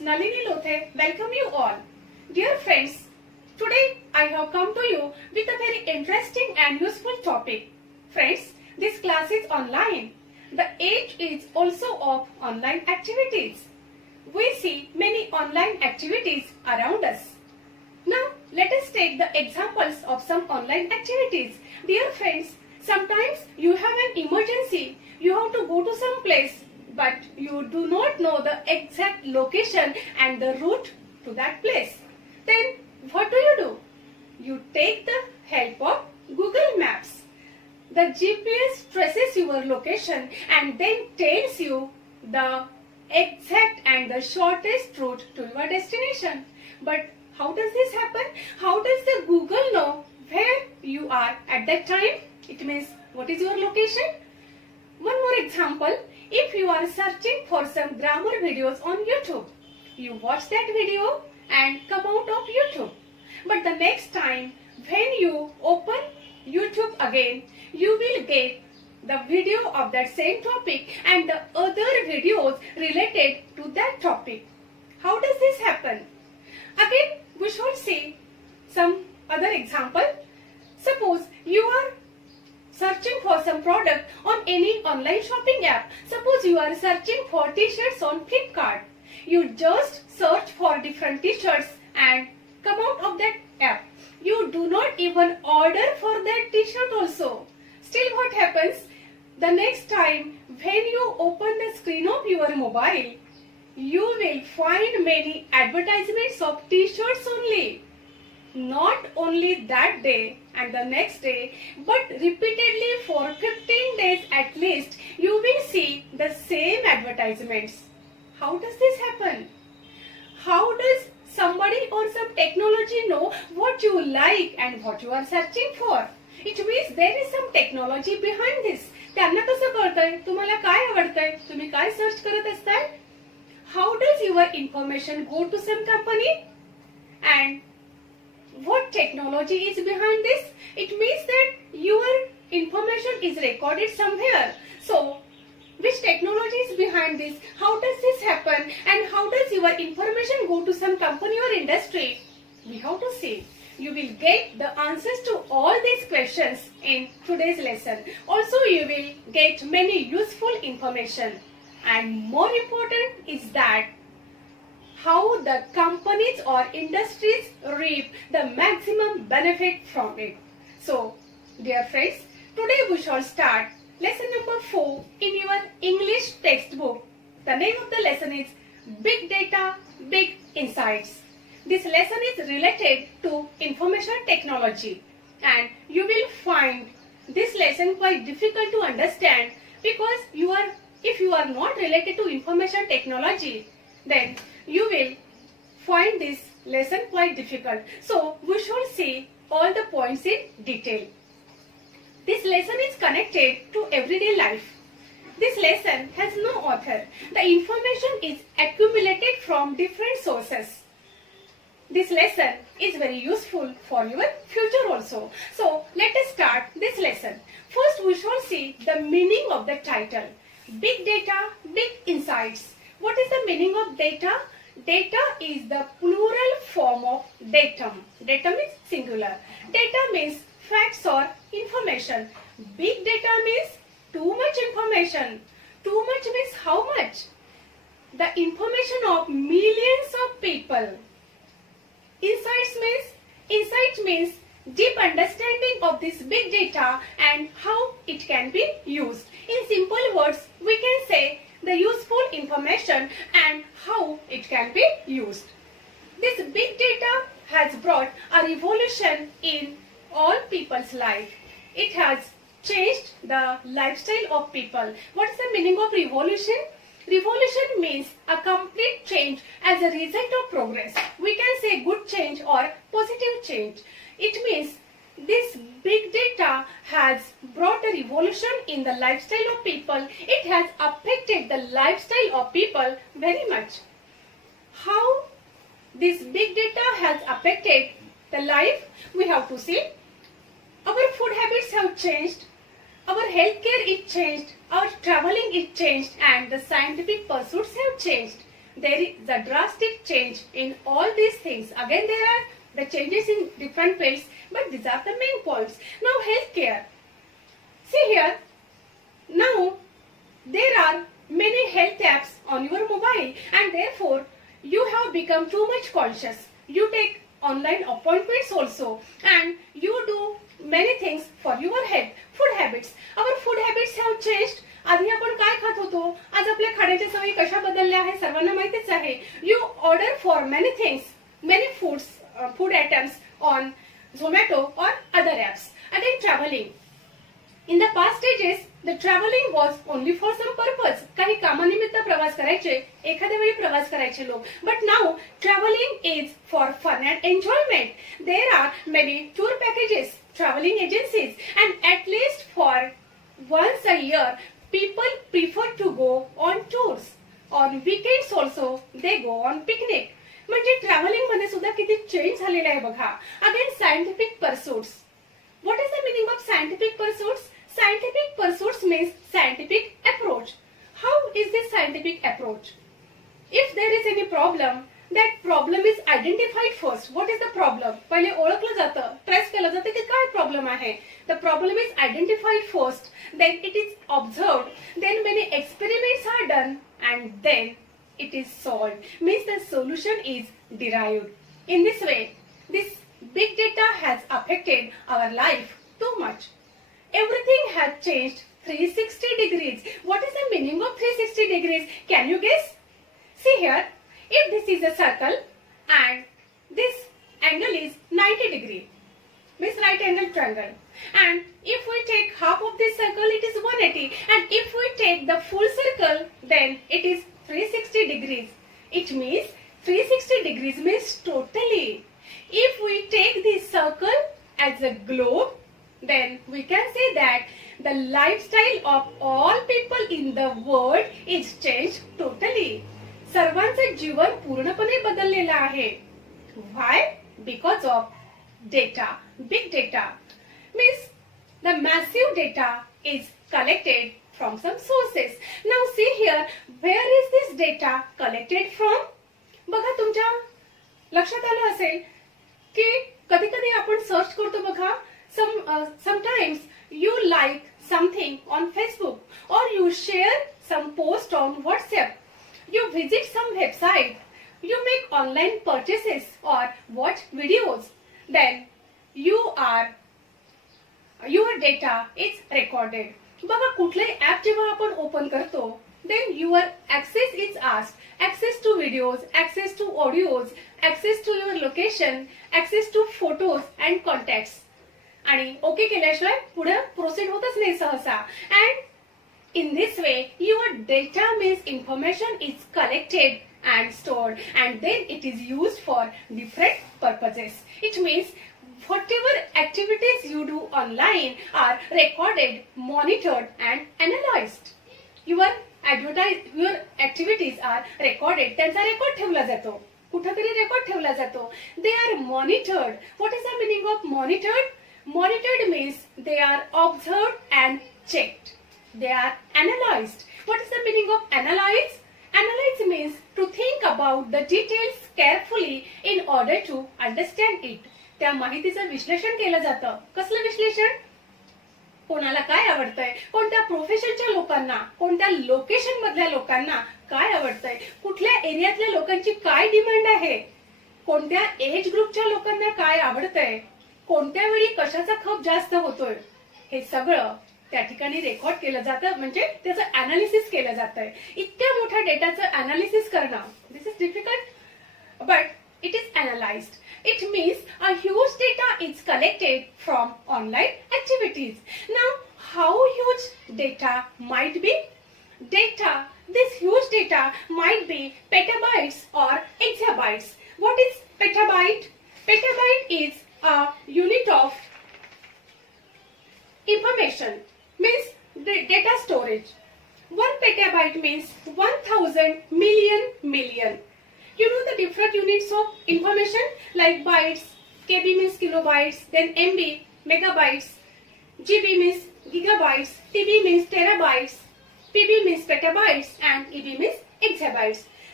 Nalini Lothe welcome you all. Dear friends, today I have come to you with a very interesting and useful topic. Friends, this class is online. The age is also of online activities. We see many online activities around us. Now, let us take the examples of some online activities. Dear friends, sometimes you have an emergency. You have to go to some place, but you do not know the exact location and the route to that place. Then what do? You take the help of Google Maps. The GPS traces your location and then tells you the exact and the shortest route to your destination. But how does this happen? How does the Google know where you are at that time? It means what is your location? One more example. If you are searching for some grammar videos on YouTube, you watch that video and come out of YouTube. But the next time when you open YouTube again, you will get the video of that same topic and the other videos related to that topic. How does this happen? Again, we shall see some other example. Suppose you are searching for some product on any online shopping app. Suppose you are searching for t-shirts on Flipkart. You just search for different t-shirts and come out of that app. You do not even order for that t-shirt also. Still what happens? The next time when you open the screen of your mobile, you will find many advertisements of t-shirts only. Not only that day and the next day, but repeatedly for 15 days at least, you will see the same advertisements. How does this happen? How does somebody or some technology know what you like and what you are searching for? It means there is some technology behind this. त्यांना कसं कळतंय तुम्हाला काय आवडतंय, तुम्ही काय search करत असताय? How does your information go to some company? And what technology is behind this? It means that your information is recorded somewhere. So, which technology is behind this? How does this happen? And how does your information go to some company or industry? We have to see. You will get the answers to all these questions in today's lesson. Also, you will get many useful information. And more important is that how the companies or industries reap the maximum benefit from it. So, dear friends, today we shall start lesson number 4 in your English textbook. The name of the lesson is Big Data, Big Insights. This lesson is related to information technology, and you will find this lesson quite difficult to understand because if you are not related to information technology, then you will find this lesson quite difficult. So, we shall see all the points in detail. This lesson is connected to everyday life. This lesson has no author. The information is accumulated from different sources. This lesson is very useful for your future also. So, let us start this lesson. First, we shall see the meaning of the title. Big Data, Big Insights. What is the meaning of data? Data is the plural form of datum. Datum is singular. Data means facts or information. Big data means too much information. Too much means how much? The information of millions of people. Insight means deep understanding of this big data and how it can be used. In simple words, we can say the useful information and how it can be used. This big data has brought a revolution in all people's life. It has changed the lifestyle of people. What is the meaning of revolution? Revolution means a complete change as a result of progress. We can say good change or positive change. It means this big data has brought a revolution in the lifestyle of people. It has affected the lifestyle of people very much. How this big data has affected the life? We have to see. Our food habits have changed. Our healthcare is changed. Our traveling is changed. And the scientific pursuits have changed. there is a drastic change in all these things. Again, there are the changes in different fields, but these are the main points. Now, healthcare. See here, now there are many health apps on your mobile, and therefore you have become too much conscious. You take online appointments also, and you do many things for your health. Food habits. Our food habits have changed. आधी आपण काय खात होतो, आज आपल्या खाण्याच्या सवयी कशा बदलल्या आहे सर्वांना माहितीच आहे. You order for many things, many food items on Zomato or other apps. Again, traveling. In the past ages, the traveling was only for some purpose. काही कामानिमित्त प्रवास करायचे, एखाद्या वेळी प्रवास करायचे लोक. But now, traveling is for fun and enjoyment. There are many tour packages, traveling agencies, and at least for once a year, people prefer to go on tours. On weekends also, they go on picnic. म्हणजे travelling मध्ये सुद्धा किती change झालेला आहे बघा. Again, scientific pursuits. What is the meaning of scientific pursuits? Scientific pursuits means scientific approach. How is this scientific approach? If there is any problem, that problem is identified first. What is the problem? पहिले ओळखलं जातं, trace केलं जातं की काय problem आहे. The problem is identified first, then it is observed, then many experiments are done, and then it is solved. Means the solution is derived. In this way, this big data has affected our life too much. Everything has changed 360 degrees. What is the meaning of 360 degrees? Can you guess? See here, if this is a circle and this angle is 90 degree, means right angle triangle. And if we take half of this circle, it is 180. And if we take the full circle, then it is 360 degrees. It means 360 degrees means totally. If we take this circle as a globe, then we can say that the lifestyle of all people in the world is changed totally. सर्वांचं जीवन पूर्णपणे बदललेलं आहे. Why? Because of data. Big data means the massive data is collected from some sources. Now see here, where is this data collected from? बघा तुमच्या लक्षात आलं असेल की कधी कधी आपण सर्च करतो बघा. Sometimes you like something on Facebook, or you share some post on WhatsApp. You visit some website. You make online purchases or watch videos. Then your data is recorded. बघा कुठलेही ऍप जेव्हा आपण open करतो, then your access is asked. Access to videos, access to audios, access to your location, access to photos and contacts. आणि okay केल्याशिवाय पुढे proceed होतच नाही सहसा. And in this way your data means information is collected and stored, and then it is used for different purposes. It means whatever activities you do online are recorded, monitored and analyzed. Your activities are recorded. त्यांचा record ठेवला जातो, कुठेतरी record ठेवला जातो. They are monitored. What is the meaning of monitored? Monitored means they are observed and checked. They are analyzed. What is the meaning of analyze? Analyze means to think about the details carefully in order to understand it. त्या माहितीचं विश्लेषण केलं जातं. कसलं विश्लेषण? कोणाला काय आवडतंय, कोणत्या प्रोफेशनच्या लोकांना, कोणत्या लोकेशन मधल्या लोकांना काय आवडतंय, कुठल्या एरियातल्या लोकांची काय डिमांड आहे, कोणत्या एज ग्रुपच्या लोकांना काय आवडतंय, कोणत्या वेळी कशाचा खप जास्त होतोय, हे सगळं त्या ठिकाणी रेकॉर्ड केलं जातं. म्हणजे त्याचं अनालिसिस केलं जातंय. इतक्या मोठ्या डेटाचं अनालिसिस करणं, this is difficult, but it is अनालाइज्ड. It means a huge data is collected from online activities. Now, how huge data might be? This huge data might be petabytes or exabytes. What is petabyte? Petabyte is a unit of information, means the data storage. 1 petabyte means 1000 million. You know the different units of information like bytes, KB means kilobytes, then MB, megabytes, GB means gigabytes, TB means terabytes, PB means petabytes, and EB means exabytes.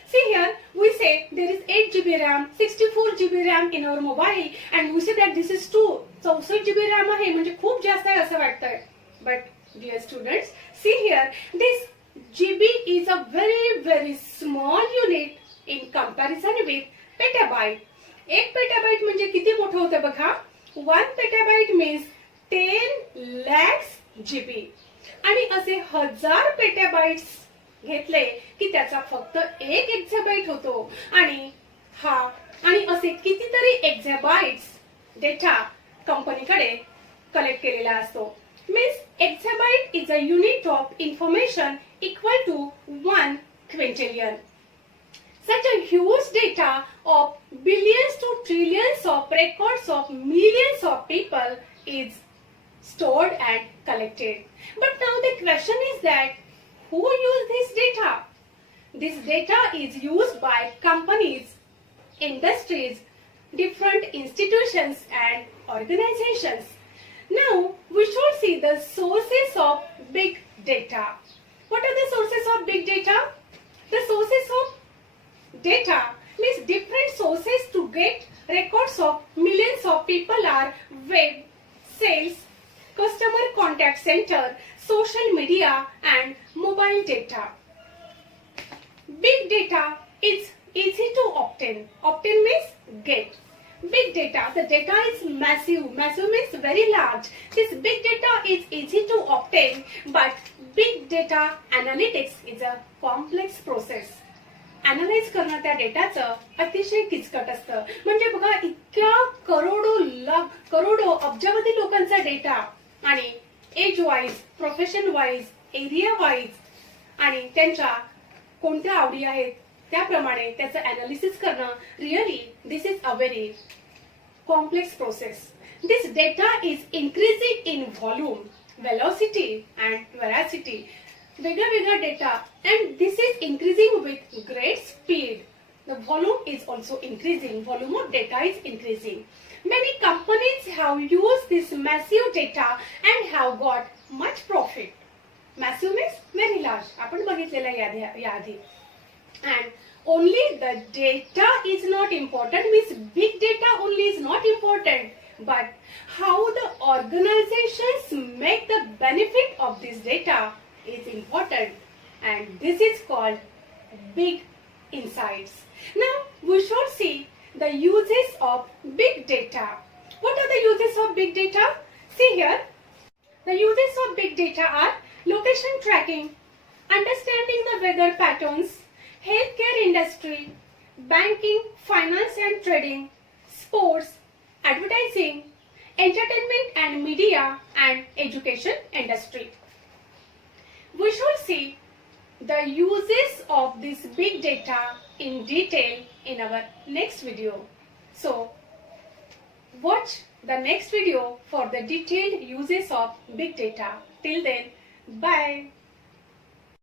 See here, we say there is 8 GB RAM, 64 GB RAM in our mobile and we say that this is too. 64 GB RAM आहे म्हणजे खूप जास्त आहे असं वाटतंय. But dear students, see here, this GB is a very small unit in comparison with petabyte. 1 petabyte म्हणजे किती मोठं होतं बघा. 1 petabyte means 10 lakhs GB. आणि असे 1000 petabytes घेतले की त्याचा फक्त 1 एक्झाबाईट होतो आणि असे कितीतरी एक्झाबाइट्स डेटा कंपनीकडे कलेक्ट केलेला असतो. Means एक्झाबाइट is a unit of information equal to 1 Quintillion. Such a huge data of billions to trillions of records of millions of people is stored and collected. But now the question is that who use this data? This data is used by companies, industries, different institutions and organizations. Now we should see the sources of big data. What are the sources of big data? The sources of data means different sources to get records of millions of people are web, sales, customer contact center, social media and mobile data. Big data is easy to obtain. Obtain means get. Big data, the data is massive. Massive means very large. This big data is easy to obtain, but big data analytics is a complex process. Analyse करणं त्या डेटाचं अतिशय किचकट असतं. म्हणजे बघा इतक्या करोडो अब्जावधी लोकांचा डेटा आणि as wise, profession wise, area wise आणि त्यांच्या कोणत्या आवडी आहेत त्याप्रमाणे त्याचं अनालिसिस करणं really this is a very complex process. This data is increasing in volume, velocity and व्हेरासिटी. वेगळा data and this is increasing with great speed. The volume is also increasing. Volume of data is increasing. Many companies have used this massive data and have got much profit. Massive means very large. आपण बघितलेलं याआधी. And only the data is not important means big data only is not important. But how the organizations make the benefit of this data is important. And this is called big insights. Now we should see the uses of big data. What are the uses of big data? See here, the uses of big data are location tracking, understanding the weather patterns, healthcare industry, banking, finance and trading, sports, advertising, entertainment and media, and education industry. We should see the uses of this big data in detail in our next video. So watch the next video for the detailed uses of big data. Till then, bye.